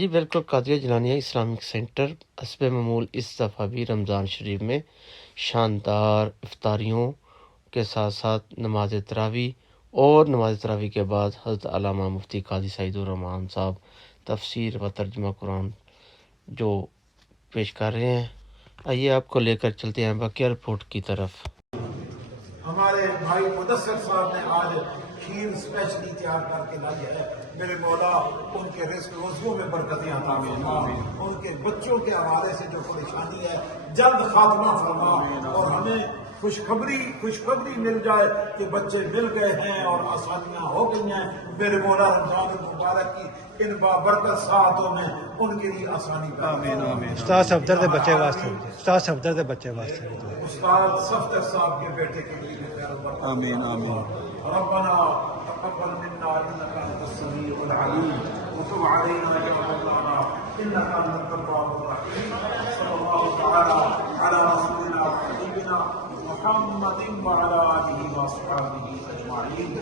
جی بالکل، قادریہ جیلانیہ Islamic centre حسب معمول اس دفعہ بھی رمضان شریف میں شاندار افطاریوں کے ساتھ ساتھ نماز تراویح اور نماز تراویح کے بعد حضرت علامہ مفتی قاضی سعید الرحمان صاحب تفسیر و ترجمہ قرآن جو پیش کر رہے ہیں۔ آئیے آپ کو لے کر چلتے ہیں بقیہ رپورٹ کی طرف۔ ہمارے بھائی مدثر صاحب نے آج کھیر اسپیشلی تیار کر کے لائی ہے۔ میرے مولا ان کے رزق روزیوں میں برکتیں عطا فرما، ان کے بچوں کے حوالے سے جو پریشانی ہے جلد خاتمہ فرما، اور ہمیں خوشخبری مل جائے کہ بچے مل گئے ہیں اور آسانیاں ہو گئی ہیں۔ میرے مولا رمضان المبارک کی ان بابرکت ساعتوں میں ان کے لیے آسانی پیدا فرما۔ استاد صفدر دے بچے واسطے، استاد صفدر دے بچے واسطے، استاد صفدر صاحب کے بیٹے کے لیے آمین آمین۔ ربنا تقبل منا انك انت السميع العليم وتب علينا يا مولانا انك انت التواب الرحيم صلى الله تعالى على رسولنا وحبيبنا محمد وعلى اله واصحابه اجمعين.